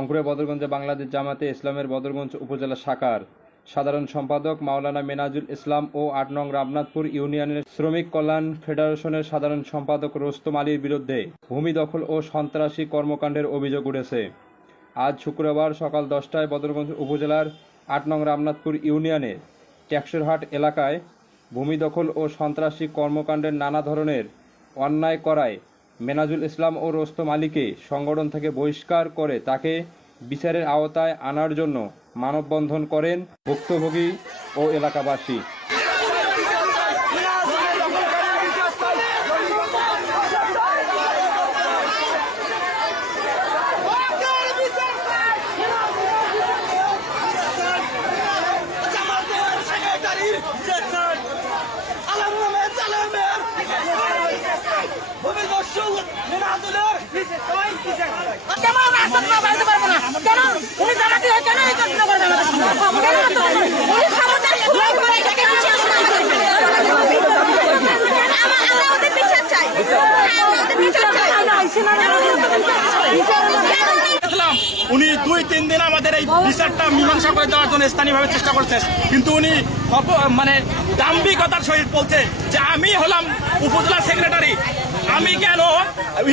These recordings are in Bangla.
রংপুরের বদরগঞ্জে বাংলাদেশ জামাতে ইসলামের বদরগঞ্জ উপজেলা শাখার সাধারণ সম্পাদক মাওলানা মেনাজুল ইসলাম ও ৮ নং রামনাথপুর ইউনিয়নের শ্রমিক কল্যাণ ফেডারেশনের সাধারণ সম্পাদক রোস্তম আলীর বিরুদ্ধে ভূমি দখল ও সন্ত্রাসী কর্মকাণ্ডের অভিযোগ উঠেছে। আজ শুক্রবার সকাল 10টায় বদরগঞ্জ উপজেলার ৮ নং রামনাথপুর ইউনিয়নের ট্যাক্সরহাট এলাকায় ভূমি দখল ও সন্ত্রাসী কর্মকাণ্ডের নানা ধরনের অন্যায় করায় মেনাজুল ইসলাম ও রোস্তম আলীকে সংগঠন থেকে বহিষ্কার করে তাকে বিচারের আওতায় আনার জন্য মানববন্ধন করেন ভুক্তভোগী ও এলাকাবাসী। উনি ২-৩ দিন আমাদের এই বিচারটা মীমাংসা করে দেওয়ার জন্য স্থানীয়ভাবে চেষ্টা করছেন, কিন্তু উনি দাম্ভিকতার সহিত বলছে যে আমি হলাম উপজেলা সেক্রেটারি, আমি কেন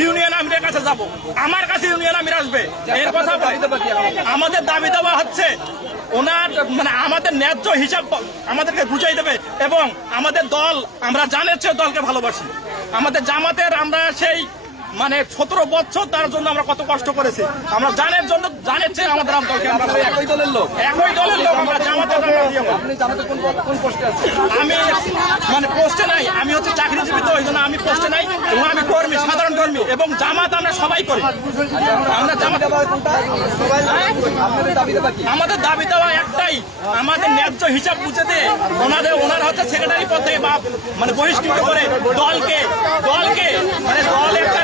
ইউনিয়ন আমিরের কাছে যাব, আমার কাছে ইউনিয়ন আমির আসবে, এর কথা আমাদের দাবি দেওয়া হচ্ছে। ওনার আমাদের ন্যায্য হিসাব আমাদেরকে বুঝাই দেবে এবং আমাদের দল, আমরা জানের চেয়ে দলকে ভালোবাসি। আমাদের জামাতের আমরা সেই 17 বছর তার জন্য আমরা কত কষ্ট করেছি, আমরা জানের জন্য, জানের চেয়ে আমাদের দলকে একই দলের লোক আমরা জামাতের। আমি পোস্টে নাই, আমি হচ্ছে চাকরিজীবী, ওই জন্য আমি পোস্টে নাই এবং আমি কর্মী, সাধারণ কর্মী এবং জামাত আমরা সবাই করি। আমরা জামাত, আমাদের দাবি দেওয়া একটাই, আমাদের ন্যায্য হিসাব বুঝে দিয়ে ওনারা হচ্ছে সেক্রেটারি পদ থেকে বা বহিষ্কৃত করে দলকে দল একটা,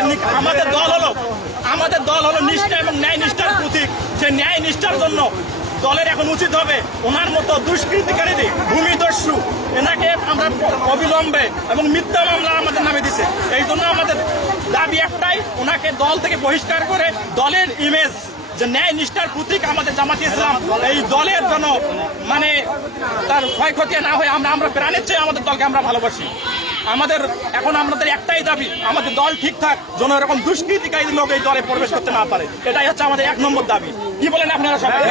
আমাদের দল হলো নিষ্ঠা এবং ন্যায় নিষ্ঠার প্রতীক। সে ন্যায় নিষ্ঠার জন্য দলের এখন উচিত হবে ওনার মতো দুষ্কৃতিকারী ভূমিদস্যু এনাকে আমরা অবিলম্বে এবং মিথ্যা মামলা আমাদের নামে দিছে। এই জন্য আমাদের দাবি একটাই, ওনাকে দল থেকে বহিষ্কার করে দলের ইমেজ যে ন্যায় নিষ্ঠার প্রতীক আমাদের জামাতে ইসলাম, এই দলের জন্য তার ক্ষয়ক্ষতি না হয় আমরা প্রাণের চেয়ে আমাদের দলকে আমরা ভালোবাসি। আমাদের একটাই দাবি, আমাদের দল ঠিকঠাক যেন এরকম দুষ্কৃতিকারী লোক এই দলে প্রবেশ করতে না পারে, এটাই হচ্ছে আমাদের 1 নম্বর দাবি। কি বলেন আপনারা সবাই?